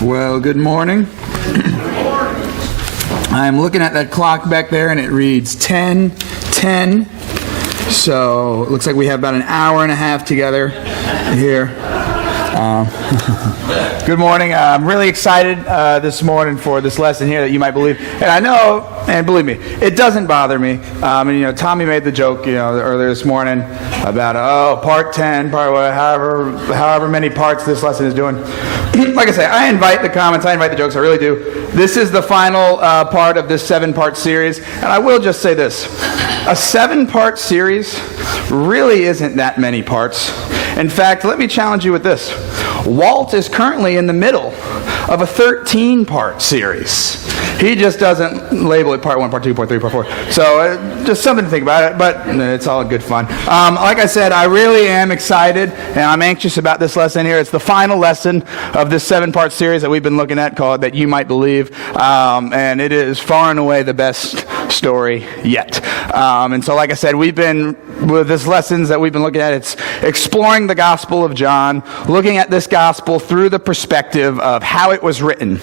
Well, good morning. I'm looking at that clock back there, and it reads 10:10. So it looks like we have about an hour and a half together here. Good morning. I'm really excited this morning for this lesson here that you might believe. And I know, and believe me, it doesn't bother me. Tommy made the joke, earlier this morning about, part 10, part however many parts this lesson is doing. Like I say, I invite the comments, I invite the jokes, I really do. This is the final part of this 7-part series. And I will just say this. A 7-part series really isn't that many parts. In fact, let me challenge you with this. Walt is currently in the middle of a 13-part series. He just doesn't label it part 1, part 2, part 3, part 4. So just something to think about it, but it's all good fun. Like I said, I really am excited, and I'm anxious about this lesson here. It's the final lesson of this 7-part series that we've been looking at called That You Might Believe, and it is far and away the best story yet. And so like I said, with this lessons that we've been looking at, it's exploring the Gospel of John, looking at this Gospel through the perspective of how it was written,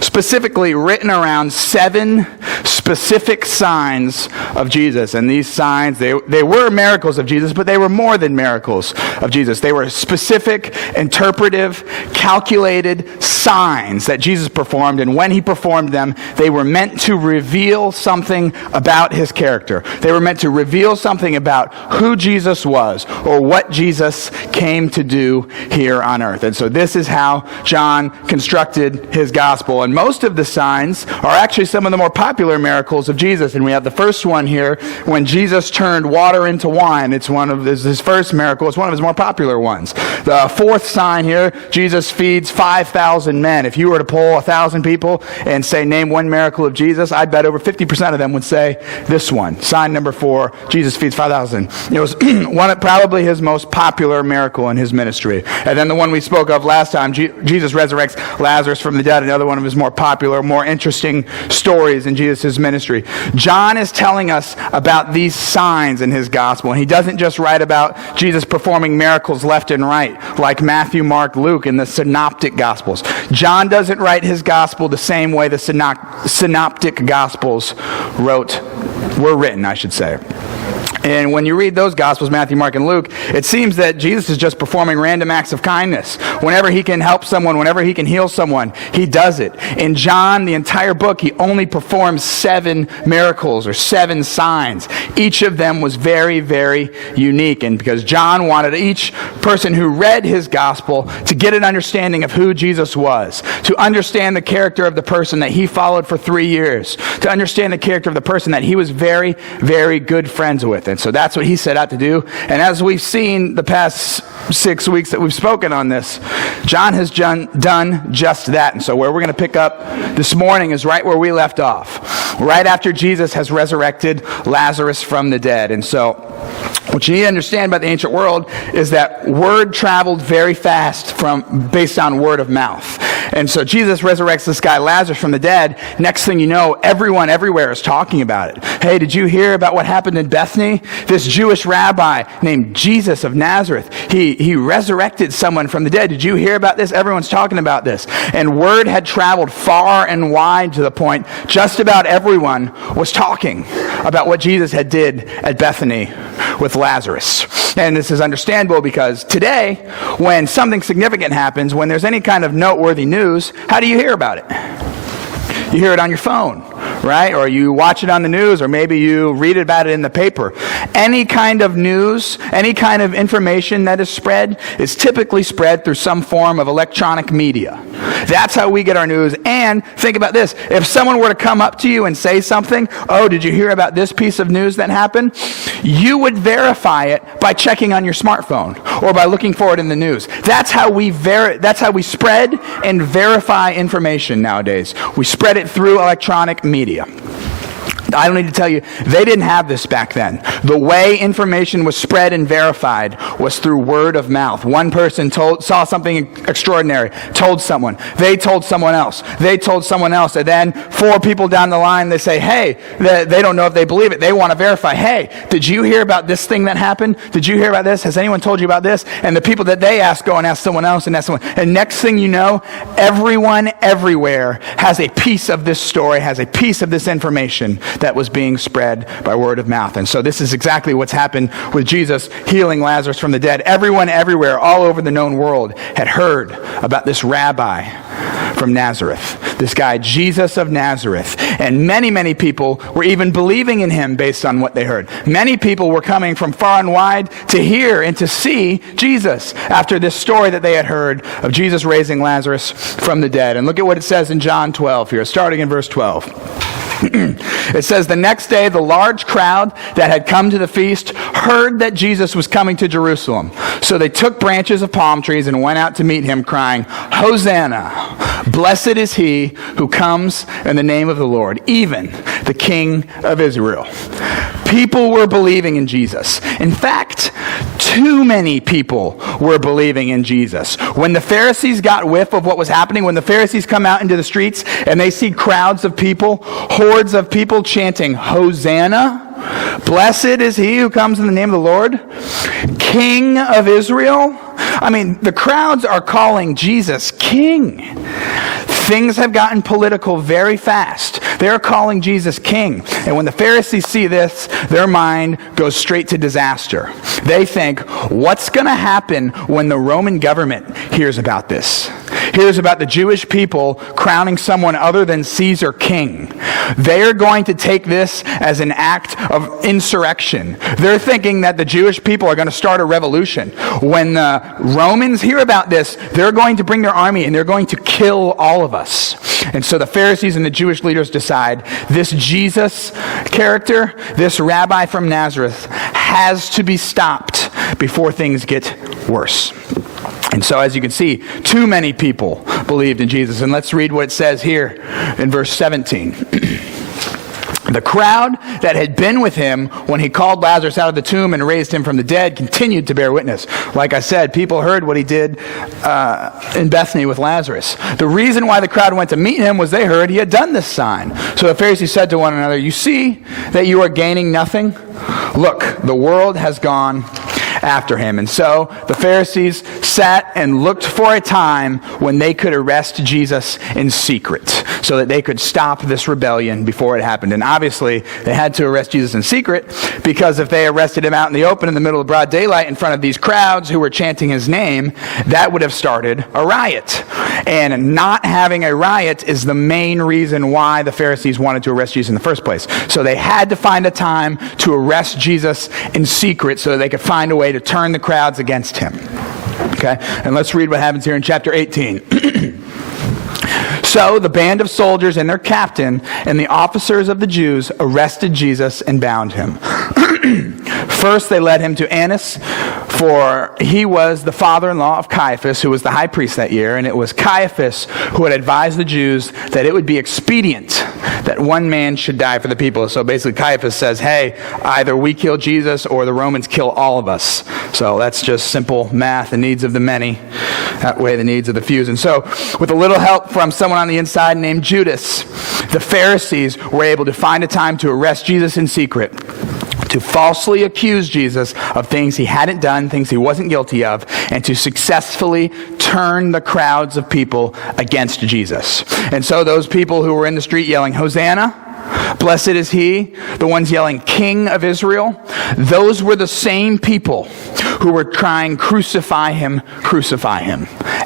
specifically written around 7 specific signs of Jesus. And these signs, they were miracles of Jesus, but they were more than miracles of Jesus. They were specific, interpretive, calculated signs that Jesus performed, and when he performed them, they were meant to reveal something about his character. They were meant to reveal something about who Jesus was or what Jesus came to do here on earth. And so this is how John constructed his gospel. And most of the signs are actually some of the more popular miracles of Jesus. And we have the first one here when Jesus turned water into wine. It's his first miracle. It's one of his more popular ones. The fourth sign here, Jesus feeds 5,000 men. If you were to poll 1,000 people and say, name one miracle of Jesus, I'd bet over 50% of them would say this one. Sign number 4, Jesus feeds 5,000. It was probably his most popular miracle in his ministry. And then the one we spoke of last time, Jesus resurrects Lazarus from the dead, another one of his more popular, more interesting stories in Jesus' ministry. John is telling us about these signs in his gospel, and he doesn't just write about Jesus performing miracles left and right, like Matthew, Mark, Luke in the synoptic gospels. John doesn't write his gospel the same way the synoptic gospels were written, I should say. And when you read those Gospels, Matthew, Mark, and Luke, it seems that Jesus is just performing random acts of kindness. Whenever he can help someone, whenever he can heal someone, he does it. In John, the entire book, he only performs 7 miracles or 7 signs. Each of them was very, very unique. And because John wanted each person who read his Gospel to get an understanding of who Jesus was, to understand the character of the person that he followed for 3 years, to understand the character of the person that he was very, very good friends with. And so that's what he set out to do. And as we've seen the past 6 weeks that we've spoken on this, John has done just that. And so where we're going to pick up this morning is right where we left off, right after Jesus has resurrected Lazarus from the dead. And so what you need to understand about the ancient world is that word traveled very fast based on word of mouth. And so Jesus resurrects this guy Lazarus from the dead. Next thing you know, everyone everywhere is talking about it. Hey, did you hear about what happened in Bethany? This Jewish rabbi named Jesus of Nazareth, he resurrected someone from the dead. Did you hear about this? Everyone's talking about this. And word had traveled far and wide to the point just about everyone was talking about what Jesus had did at Bethany with Lazarus. And this is understandable because today, when something significant happens, when there's any kind of noteworthy news, how do you hear about it? You hear it on your phone, right? Or you watch it on the news, or maybe you read about it in the paper. Any kind of news, any kind of information that is spread is typically spread through some form of electronic media. That's how we get our news. And think about this. If someone were to come up to you and say something, oh, did you hear about this piece of news that happened? You would verify it by checking on your smartphone or by looking for it in the news. That's how we spread and verify information nowadays. We spread it through electronic media. I don't need to tell you, they didn't have this back then. The way information was spread and verified was through word of mouth. One person saw something extraordinary, told someone. They told someone else. They told someone else. And then 4 people down the line, they say, hey, they don't know if they believe it. They want to verify, hey, did you hear about this thing that happened? Did you hear about this? Has anyone told you about this? And the people that they ask go and ask someone else and ask someone. And next thing you know, everyone everywhere has a piece of this story, has a piece of this information that was being spread by word of mouth. And so this is exactly what's happened with Jesus healing Lazarus from the dead. Everyone everywhere, all over the known world, had heard about this rabbi from Nazareth, this guy Jesus of Nazareth. And many, many people were even believing in him based on what they heard. Many people were coming from far and wide to hear and to see Jesus after this story that they had heard of Jesus raising Lazarus from the dead. And look at what it says in John 12 here, starting in verse 12. It says, the next day the large crowd that had come to the feast heard that Jesus was coming to Jerusalem. So they took branches of palm trees and went out to meet him, crying, Hosanna! Blessed is he who comes in the name of the Lord, even the King of Israel. People were believing in Jesus. In fact, too many people were believing in Jesus. When the Pharisees got whiff of what was happening, when the Pharisees come out into the streets and they see crowds of people, hordes of people chanting, Hosanna, blessed is he who comes in the name of the Lord, King of Israel. I mean, the crowds are calling Jesus King. Things have gotten political very fast. They're calling Jesus king. And when the Pharisees see this, their mind goes straight to disaster. They think, what's going to happen when the Roman government hears about this? Hears about the Jewish people crowning someone other than Caesar king. They're going to take this as an act of insurrection. They're thinking that the Jewish people are going to start a revolution. When the Romans hear about this, they're going to bring their army and they're going to kill all of us. And so the Pharisees and the Jewish leaders decide this Jesus character, this rabbi from Nazareth, has to be stopped before things get worse. And so as you can see, too many people believed in Jesus. And let's read what it says here in verse 17. The crowd that had been with him when he called Lazarus out of the tomb and raised him from the dead continued to bear witness. Like I said, people heard what he did in Bethany with Lazarus. The reason why the crowd went to meet him was they heard he had done this sign. So the Pharisees said to one another, you see that you are gaining nothing? Look, the world has gone after him. And so the Pharisees sat and looked for a time when they could arrest Jesus in secret so that they could stop this rebellion before it happened. And obviously they had to arrest Jesus in secret because if they arrested him out in the open in the middle of broad daylight in front of these crowds who were chanting his name, that would have started a riot. And not having a riot is the main reason why the Pharisees wanted to arrest Jesus in the first place. So they had to find a time to arrest Jesus in secret so that they could find a way to turn the crowds against him. Okay? And let's read what happens here in chapter 18. So the band of soldiers and their captain and the officers of the Jews arrested Jesus and bound him. First they led him to Annas, for he was the father-in-law of Caiaphas, who was the high priest that year, and it was Caiaphas who had advised the Jews that it would be expedient that one man should die for the people. So basically Caiaphas says, hey, either we kill Jesus or the Romans kill all of us. So that's just simple math, the needs of the many outweigh the needs of the few. And so with a little help from someone on the inside named Judas, the Pharisees were able to find a time to arrest Jesus in secret, to falsely accuse Jesus of things he hadn't done, things he wasn't guilty of, and to successfully turn the crowds of people against Jesus. And so those people who were in the street yelling, Hosanna, blessed is he, the ones yelling, King of Israel, those were the same people who were crying, crucify him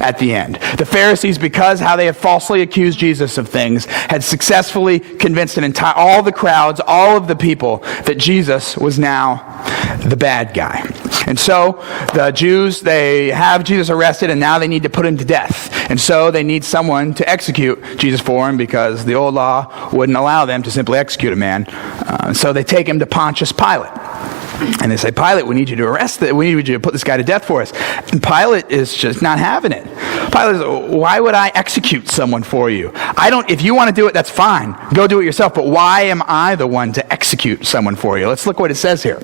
at the end. The Pharisees, because how they had falsely accused Jesus of things, had successfully convinced all the crowds, all of the people, that Jesus was now the bad guy. And so the Jews, they have Jesus arrested and now they need to put him to death. And so they need someone to execute Jesus for him because the old law wouldn't allow them to simply execute a man. So they take him to Pontius Pilate. And they say, Pilate, we need you to arrest it. We need you to put this guy to death for us. And Pilate is just not having it. Pilate says, why would I execute someone for you? If you want to do it, that's fine. Go do it yourself. But why am I the one to execute someone for you? Let's look what it says here.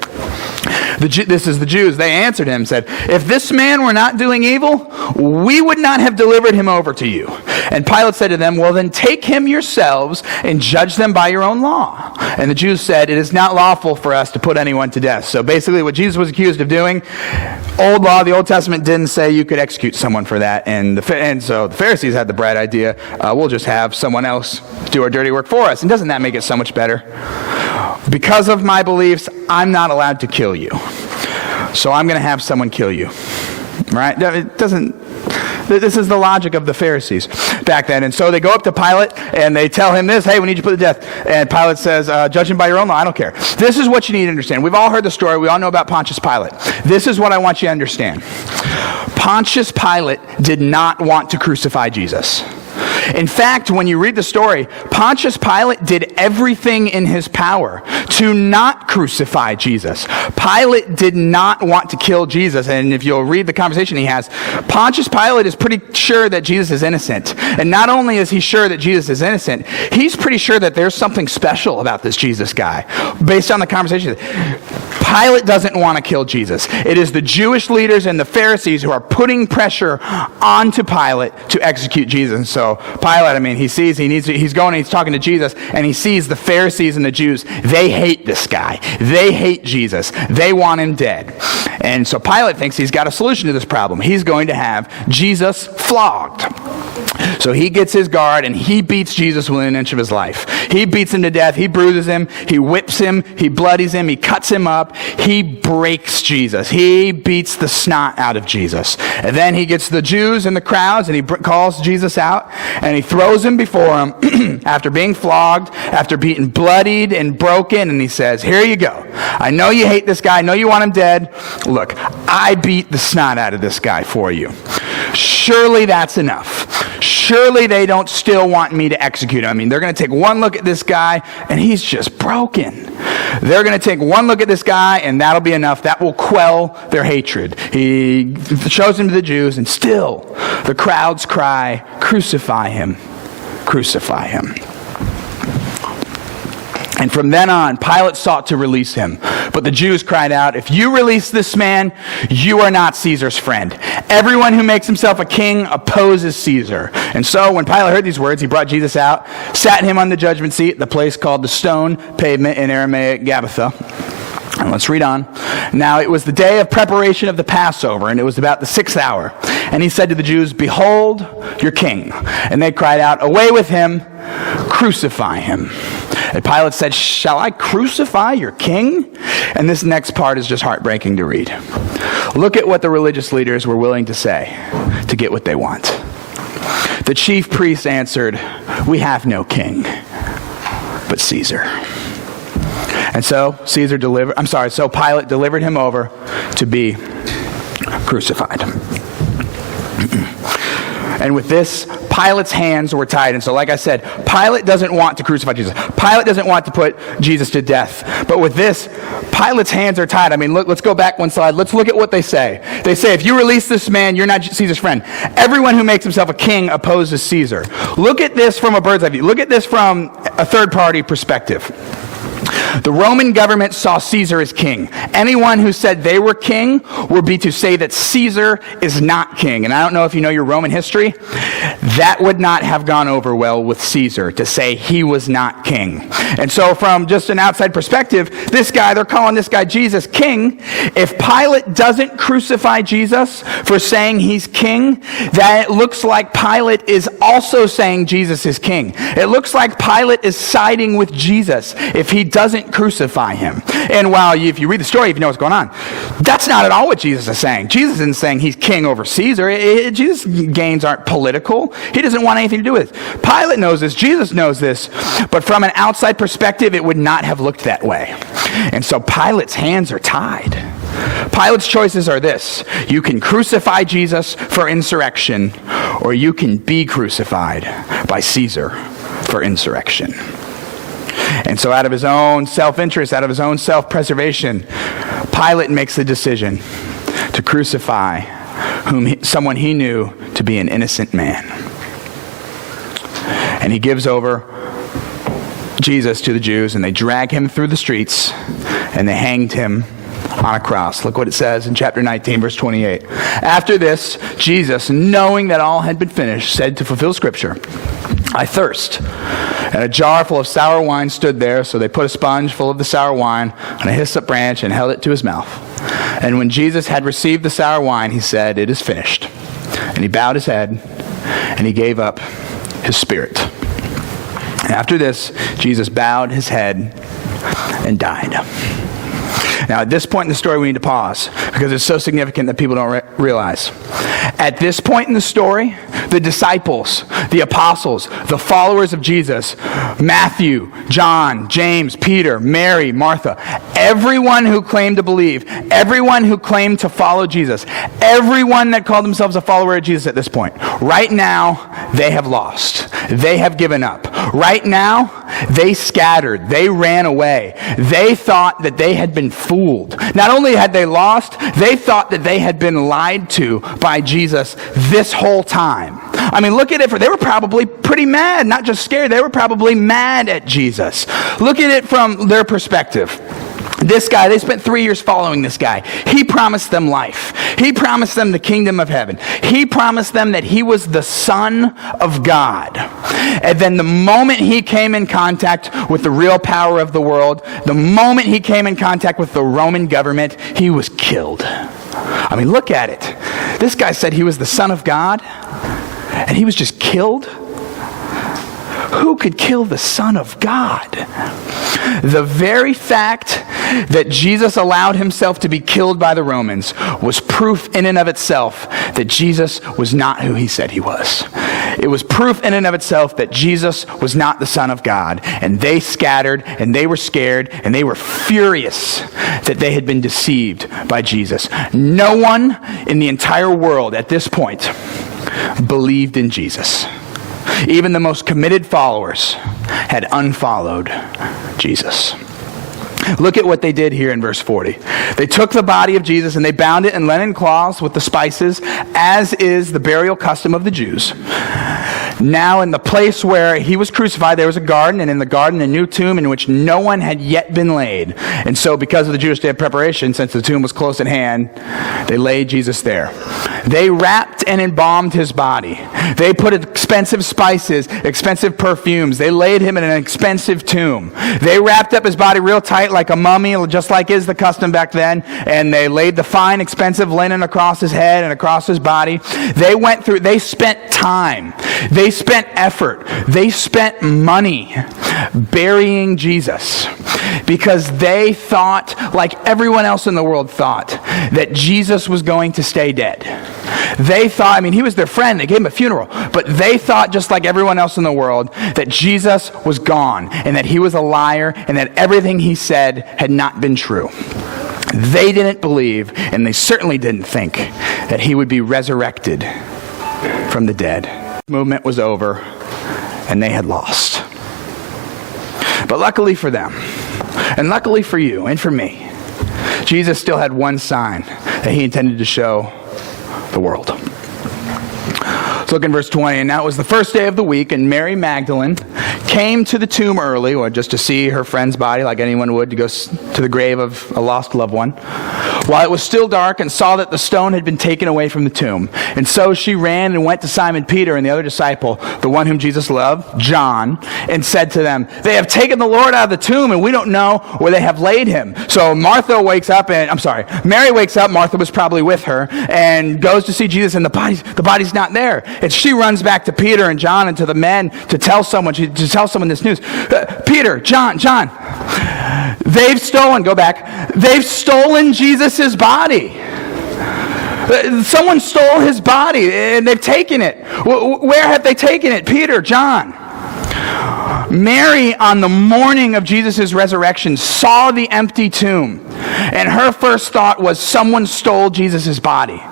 This is the Jews. They answered him and said, if this man were not doing evil, we would not have delivered him over to you. And Pilate said to them, well, then take him yourselves and judge them by your own law. And the Jews said, it is not lawful for us to put anyone to death. So basically what Jesus was accused of doing, old law, the Old Testament didn't say you could execute someone for that. And so the Pharisees had the bright idea, we'll just have someone else do our dirty work for us. And doesn't that make it so much better? Because of my beliefs, I'm not allowed to kill you. So I'm going to have someone kill you. Right? It doesn't... This is the logic of the Pharisees back then. And so they go up to Pilate and they tell him this, hey, we need you to put to death. And Pilate says, judge him by your own law. I don't care. This is what you need to understand. We've all heard the story. We all know about Pontius Pilate. This is what I want you to understand. Pontius Pilate did not want to crucify Jesus. In fact, when you read the story, Pontius Pilate did everything in his power to not crucify Jesus. Pilate did not want to kill Jesus. And if you'll read the conversation he has, Pontius Pilate is pretty sure that Jesus is innocent. And not only is he sure that Jesus is innocent, he's pretty sure that there's something special about this Jesus guy. Based on the conversation, Pilate doesn't want to kill Jesus. It is the Jewish leaders and the Pharisees who are putting pressure onto Pilate to execute Jesus. And so Pilate, he's going and he's talking to Jesus, and he sees the Pharisees and the Jews. They hate this guy. They hate Jesus. They want him dead. And so Pilate thinks he's got a solution to this problem. He's going to have Jesus flogged. So he gets his guard and he beats Jesus within an inch of his life. He beats him to death. He bruises him. He whips him. He bloodies him. He cuts him up. He breaks Jesus. He beats the snot out of Jesus. And then he gets the Jews and the crowds and he calls Jesus out and he throws him before him after being flogged, after being bloodied and broken. And he says, here you go. I know you hate this guy. I know you want him dead. Look, I beat the snot out of this guy for you. Surely that's enough. Surely they don't still want me to execute him. They're going to take one look at this guy, and he's just broken. They're going to take one look at this guy, and that'll be enough. That will quell their hatred. He shows him to the Jews, and still the crowds cry, crucify him, crucify him. And from then on, Pilate sought to release him. But the Jews cried out, if you release this man, you are not Caesar's friend. Everyone who makes himself a king opposes Caesar. And so when Pilate heard these words, he brought Jesus out, sat him on the judgment seat, the place called the Stone Pavement in Aramaic, Gabbatha. And let's read on. Now it was the day of preparation of the Passover, and it was about the 6th hour. And he said to the Jews, behold your king. And they cried out, away with him, crucify him. And Pilate said, shall I crucify your king? And this next part is just heartbreaking to read. Look at what the religious leaders were willing to say to get what they want. The chief priests answered, we have no king but Caesar. And so Pilate delivered him over to be crucified. And with this, Pilate's hands were tied. And so, like I said, Pilate doesn't want to crucify Jesus. Pilate doesn't want to put Jesus to death. But with this, Pilate's hands are tied. Let's go back one slide. Let's look at what they say. They say, if you release this man, you're not Caesar's friend. Everyone who makes himself a king opposes Caesar. Look at this from a bird's eye view. Look at this from a third-party perspective. The Roman government saw Caesar as king. Anyone who said they were king would be to say that Caesar is not king. And I don't know if you know your Roman history. That would not have gone over well with Caesar to say he was not king. And so from just an outside perspective, they're calling this guy Jesus king. If Pilate doesn't crucify Jesus for saying he's king, then it looks like Pilate is also saying Jesus is king. It looks like Pilate is siding with Jesus if he doesn't crucify him. And while if you read the story, if you know what's going on, that's not at all what Jesus is saying. Jesus isn't saying he's king over Caesar. Jesus' gains aren't political. He doesn't want anything to do with it. Pilate knows this. Jesus knows this. But from an outside perspective, it would not have looked that way. And so Pilate's hands are tied. Pilate's choices are this. You can crucify Jesus for insurrection, or you can be crucified by Caesar for insurrection. And so out of his own self-interest, out of his own self-preservation, Pilate makes the decision to crucify someone he knew to be an innocent man. And he gives over Jesus to the Jews, and they drag him through the streets, and they hanged him on a cross. Look what it says in chapter 19, verse 28. After this, Jesus, knowing that all had been finished, said to fulfill Scripture, I thirst. And a jar full of sour wine stood there, so they put a sponge full of the sour wine on a hyssop branch and held it to his mouth. And when Jesus had received the sour wine, he said, it is finished. And he bowed his head, and he gave up his spirit. And after this, Jesus bowed his head and died. Now, at this point in the story, we need to pause because it's so significant that people don't realize. At this point in the story, the disciples, the apostles, the followers of Jesus, Matthew, John, James, Peter, Mary, Martha, everyone who claimed to believe, everyone who claimed to follow Jesus, everyone that called themselves a follower of Jesus at this point, right now, they have lost. They have given up. Right now, they scattered. They ran away. They thought that they had been fooled. Not only had they lost, they thought that they had been lied to by Jesus this whole time. I mean, look at it. They were probably pretty mad, not just scared. They were probably mad at Jesus. Look at it from their perspective. This guy, they spent 3 years following this guy. He promised them life. He promised them the kingdom of heaven. He promised them that he was the Son of God. And then the moment he came in contact with the real power of the world, the moment he came in contact with the Roman government, he was killed. I mean, look at it. This guy said he was the Son of God, and he was just killed. Who could kill the Son of God? The very fact that Jesus allowed himself to be killed by the Romans was proof in and of itself that Jesus was not who he said he was. It was proof in and of itself that Jesus was not the Son of God. And they scattered, and they were scared, and they were furious that they had been deceived by Jesus. No one in the entire world at this point believed in Jesus. Even the most committed followers had unfollowed Jesus. Look at what they did here in verse 40. They took the body of Jesus and they bound it in linen cloths with the spices, as is the burial custom of the Jews. Now in the place where he was crucified, there was a garden, and in the garden a new tomb in which no one had yet been laid. And so because of the Jewish day of preparation, since the tomb was close at hand, they laid Jesus there. They wrapped and embalmed his body. They put expensive spices, expensive perfumes. They laid him in an expensive tomb. They wrapped up his body real tight like a mummy, just like is the custom back then, and they laid the fine, expensive linen across his head and across his body. They spent time. They spent effort. They spent money burying Jesus because they thought, like everyone else in the world thought, that Jesus was going to stay dead. They thought, I mean, he was their friend. They gave him a funeral. But they thought, just like everyone else in the world, that Jesus was gone and that he was a liar and that everything he said had not been true. They didn't believe, and they certainly didn't think, that he would be resurrected from the dead. The movement was over, and they had lost. But luckily for them, and luckily for you and for me, Jesus still had one sign that he intended to show the world. Let's look in verse 20. And now it was the first day of the week, and Mary Magdalene came to the tomb early, or just to see her friend's body, like anyone would, to go to the grave of a lost loved one, while it was still dark, and saw that the stone had been taken away from the tomb. And so she ran and went to Simon Peter and the other disciple, the one whom Jesus loved, John, and said to them, "They have taken the Lord out of the tomb, and we don't know where they have laid him." So Mary wakes up, Martha was probably with her, and goes to see Jesus, and the body's not there. And she runs back to Peter and John and to the men to tell someone this news. Peter, John, they've stolen Jesus' body. Someone stole his body and they've taken it. Where have they taken it? Peter, John. Mary, on the morning of Jesus' resurrection, saw the empty tomb, and her first thought was, someone stole Jesus' body.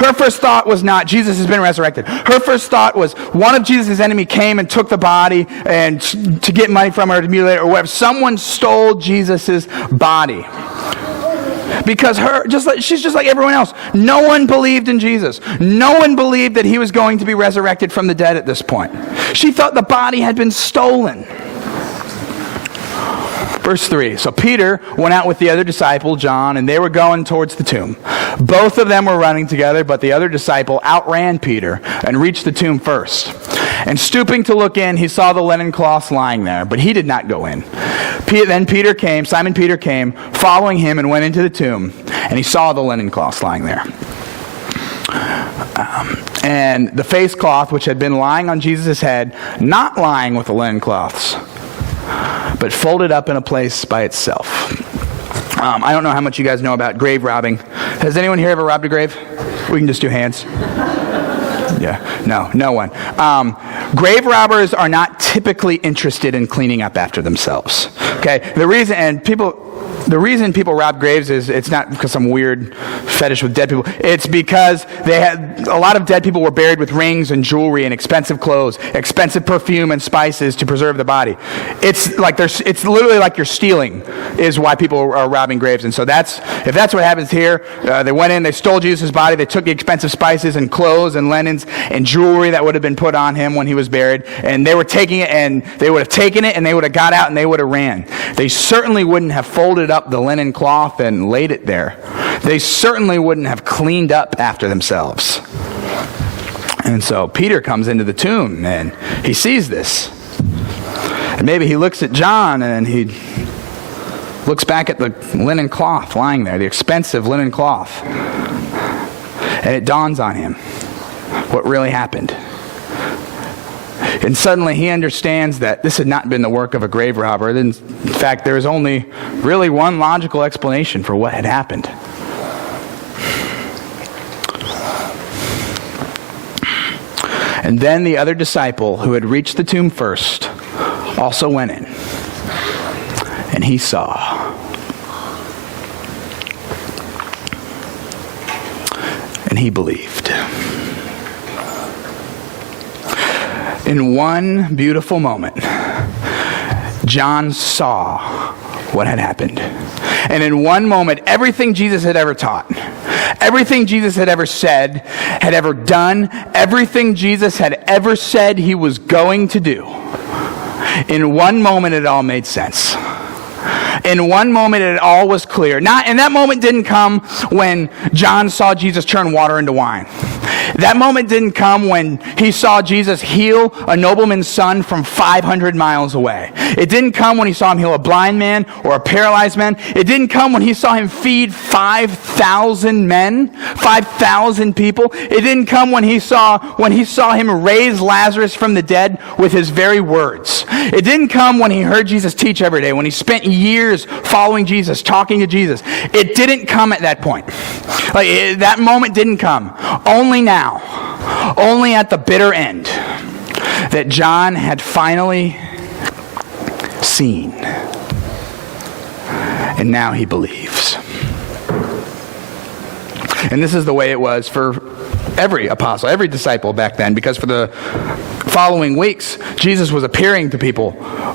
Her first thought was not, Jesus has been resurrected. Her first thought was, one of Jesus' enemy came and took the body and to get money from her, to mutilate it, or whatever. Someone stole Jesus' body. Because she's just like everyone else. No one believed in Jesus. No one believed that he was going to be resurrected from the dead at this point. She thought the body had been stolen. Verse 3, so Peter went out with the other disciple, John, and they were going towards the tomb. Both of them were running together, but the other disciple outran Peter and reached the tomb first. And stooping to look in, he saw the linen cloths lying there, but he did not go in. Then Simon Peter came, following him, and went into the tomb, and he saw the linen cloths lying there. And the face cloth, which had been lying on Jesus' head, not lying with the linen cloths, but folded up in a place by itself. I don't know how much you guys know about grave robbing. Has anyone here ever robbed a grave? We can just do hands. Yeah, no one. Grave robbers are not typically interested in cleaning up after themselves. Okay, the reason people rob graves is it's not because some weird fetish with dead people. It's because a lot of dead people were buried with rings and jewelry and expensive clothes, expensive perfume and spices to preserve the body. It's literally like you're stealing is why people are robbing graves. And so if that's what happens here, they went in, they stole Jesus' body, they took the expensive spices and clothes and linens and jewelry that would have been put on him when he was buried, and they were taking it, and they would have taken it, and they would have got out, and they would have ran. They certainly wouldn't have folded up the linen cloth and laid it there. They certainly wouldn't have cleaned up after themselves. And so Peter comes into the tomb and he sees this. And maybe he looks at John and he looks back at the linen cloth lying there, the expensive linen cloth. And it dawns on him what really happened. And suddenly he understands that this had not been the work of a grave robber. In fact, there is only really one logical explanation for what had happened. And then the other disciple who had reached the tomb first also went in. And he saw. And he believed. In one beautiful moment, John saw what had happened. And in one moment, everything Jesus had ever taught, everything Jesus had ever said, had ever done, everything Jesus had ever said he was going to do, in one moment it all made sense. In one moment it all was clear. And that moment didn't come when John saw Jesus turn water into wine. That moment didn't come when he saw Jesus heal a nobleman's son from 500 miles away. It didn't come when he saw him heal a blind man or a paralyzed man. It didn't come when he saw him feed 5,000 men, 5,000 people. It didn't come when he saw him raise Lazarus from the dead with his very words. It didn't come when he heard Jesus teach every day, when he spent years following Jesus, talking to Jesus. It didn't come at that point. That moment didn't come. Only now, only at the bitter end, that John had finally seen. And now he believes. And this is the way it was for every apostle, every disciple back then, because for the following weeks, Jesus was appearing to people,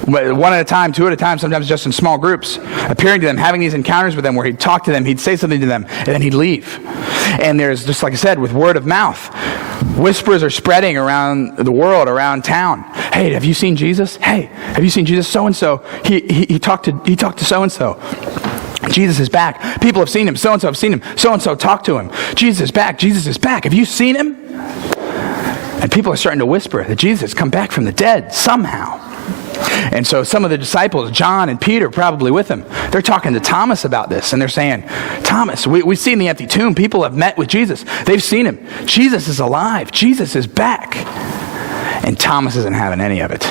one at a time, two at a time, sometimes just in small groups, appearing to them, having these encounters with them where he'd talk to them, he'd say something to them, and then he'd leave. And there's, just like I said, with word of mouth, whispers are spreading around the world, around town. Hey, have you seen Jesus? Hey, have you seen Jesus? So-and-so, he talked to so-and-so. Jesus is back. People have seen him. So-and-so have seen him. So-and-so talked to him. Jesus is back. Jesus is back. Have you seen him? And people are starting to whisper that Jesus has come back from the dead somehow. And so some of the disciples, John and Peter, probably with him, they're talking to Thomas about this. And they're saying, Thomas, we've seen the empty tomb. People have met with Jesus. They've seen him. Jesus is alive. Jesus is back. And Thomas isn't having any of it.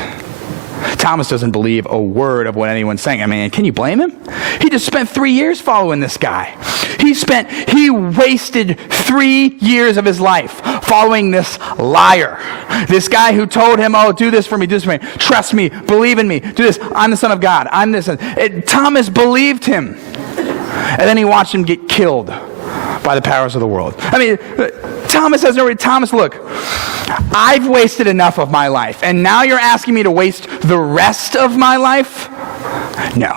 Thomas doesn't believe a word of what anyone's saying. I mean, can you blame him? He just spent 3 years following this guy. He wasted 3 years of his life following this liar. This guy who told him, oh, do this for me, trust me, believe in me, do this. I'm the Son of God. I'm this. Thomas believed him. And then he watched him get killed by the powers of the world. I mean, Thomas has no. Thomas, look, I've wasted enough of my life, and now you're asking me to waste the rest of my life? No,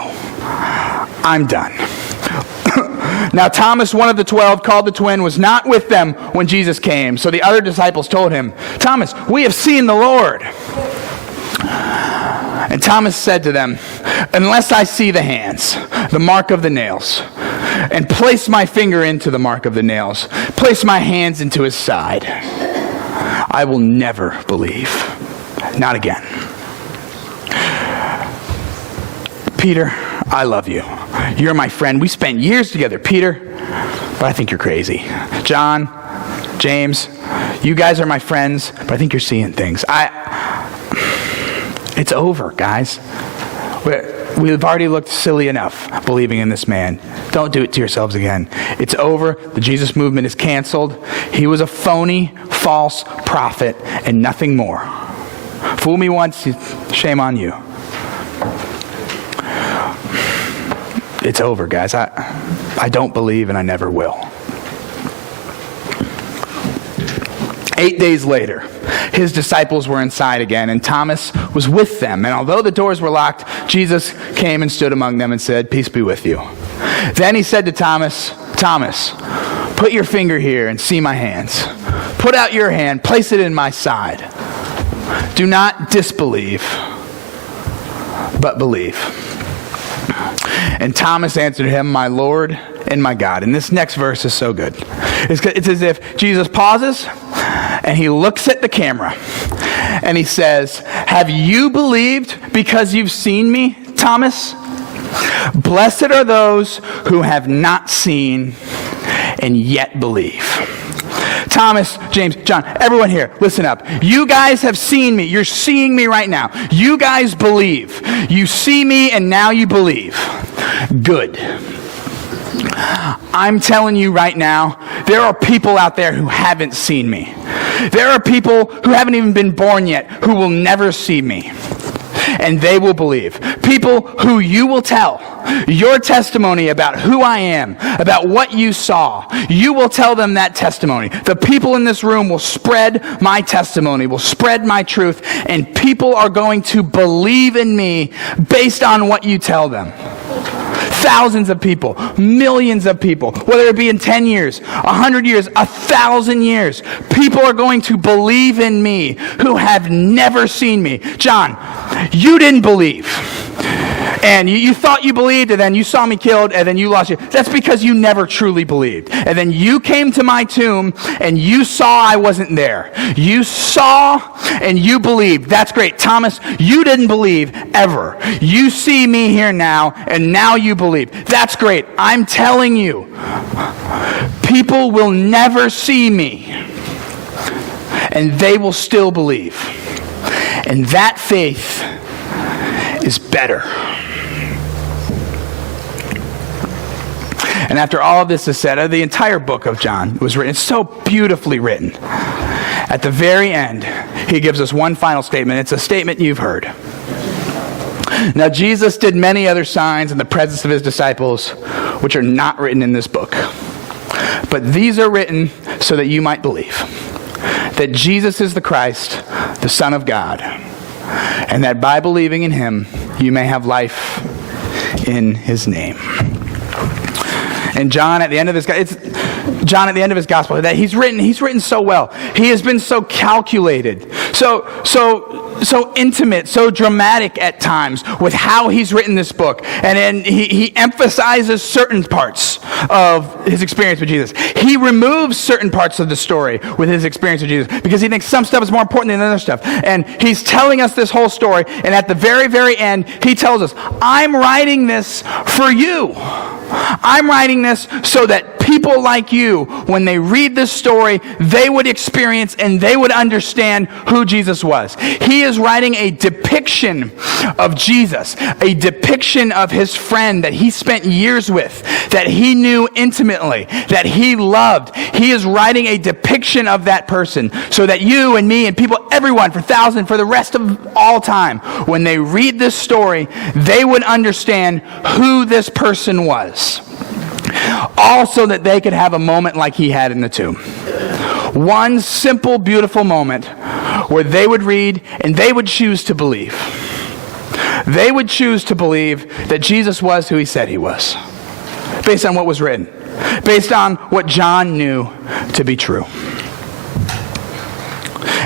I'm done. Now Thomas, one of the 12, called the twin, was not with them when Jesus came. So the other disciples told him, Thomas, we have seen the Lord. And Thomas said to them, unless I see the hands, the mark of the nails, and place my finger into the mark of the nails, place my hands into his side, I will never believe. Not again. Peter, I love you. You're my friend. We spent years together, Peter, but I think you're crazy. John, James, you guys are my friends, but I think you're seeing things. It's over, guys. We've already looked silly enough believing in this man. Don't do it to yourselves again. It's over. The Jesus movement is canceled. He was a phony, false prophet and nothing more. Fool me once, shame on you. It's over, guys. I don't believe and I never will. 8 days later, his disciples were inside again, and Thomas was with them. And although the doors were locked, Jesus came and stood among them and said, peace be with you. Then he said to Thomas, Thomas, put your finger here and see my hands. Put out your hand, place it in my side. Do not disbelieve, but believe. And Thomas answered him, my Lord and my God. And this next verse is so good. It's as if Jesus pauses and he looks at the camera and he says, have you believed because you've seen me, Thomas? Blessed are those who have not seen and yet believe. Thomas, James, John, everyone here, listen up. You guys have seen me. You're seeing me right now. You guys believe. You see me and now you believe. Good. I'm telling you right now, there are people out there who haven't seen me. There are people who haven't even been born yet who will never see me. And they will believe. People who you will tell your testimony about who I am, about what you saw. You will tell them that testimony. The people in this room will spread my testimony, will spread my truth, and people are going to believe in me based on what you tell them. Thousands of people, millions of people, whether it be in 10 years, 100 years, 1,000 years, people are going to believe in me who have never seen me. John, you didn't believe. And you thought you believed, and then you saw me killed, and then you lost you. That's because you never truly believed. And then you came to my tomb, and you saw I wasn't there. You saw, and you believed. That's great. Thomas, you didn't believe ever. You see me here now, and now you believe. That's great. I'm telling you, people will never see me, and they will still believe. And that faith is better. And after all of this is said, the entire book of John was written. It's so beautifully written. At the very end, he gives us one final statement. It's a statement you've heard. Now, Jesus did many other signs in the presence of his disciples, which are not written in this book. But these are written so that you might believe that Jesus is the Christ, the Son of God, and that by believing in him, you may have life in his name. And John at the end of his gospel, that he's written so well. He has been so calculated, so intimate, so dramatic at times with how he's written this book. And then he emphasizes certain parts of his experience with Jesus. He removes certain parts of the story with his experience with Jesus because he thinks some stuff is more important than other stuff. And he's telling us this whole story, and at the very, very end, he tells us, I'm writing this for you. I'm writing this so that people like you, when they read this story, they would experience and they would understand who Jesus was. He is writing a depiction of Jesus, a depiction of his friend that he spent years with, that he knew intimately, that he loved. He is writing a depiction of that person so that you and me and people, everyone, for the rest of all time, when they read this story, they would understand who this person was. All so that they could have a moment like he had in the tomb. One simple, beautiful moment where they would read and they would choose to believe. They would choose to believe that Jesus was who he said he was, based on what was written, based on what John knew to be true.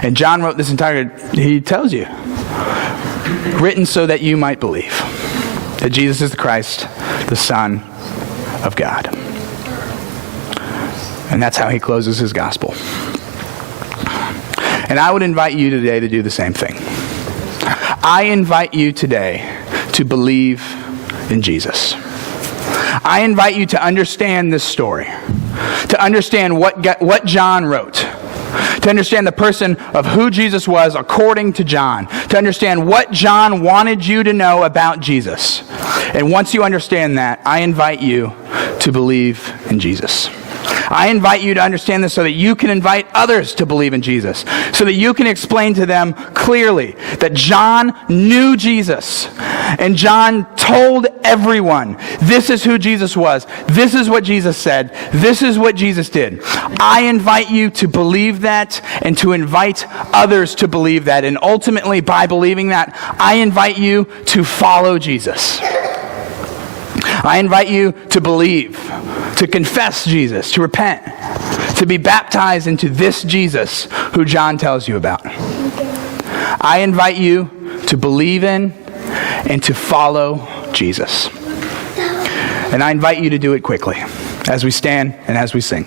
And John wrote this he tells you, written so that you might believe that Jesus is the Christ, the Son of God. And that's how he closes his gospel. And I would invite you today to do the same thing. I invite you today to believe in Jesus. I invite you to understand this story, to understand what John wrote, to understand the person of who Jesus was according to John, to understand what John wanted you to know about Jesus. And once you understand that, I invite you to believe in Jesus. I invite you to understand this so that you can invite others to believe in Jesus, so that you can explain to them clearly that John knew Jesus, and John told everyone, this is who Jesus was, this is what Jesus said, this is what Jesus did. I invite you to believe that and to invite others to believe that, and ultimately by believing that, I invite you to follow Jesus. I invite you to believe, to confess Jesus, to repent, to be baptized into this Jesus who John tells you about. I invite you to believe in and to follow Jesus. And I invite you to do it quickly as we stand and as we sing.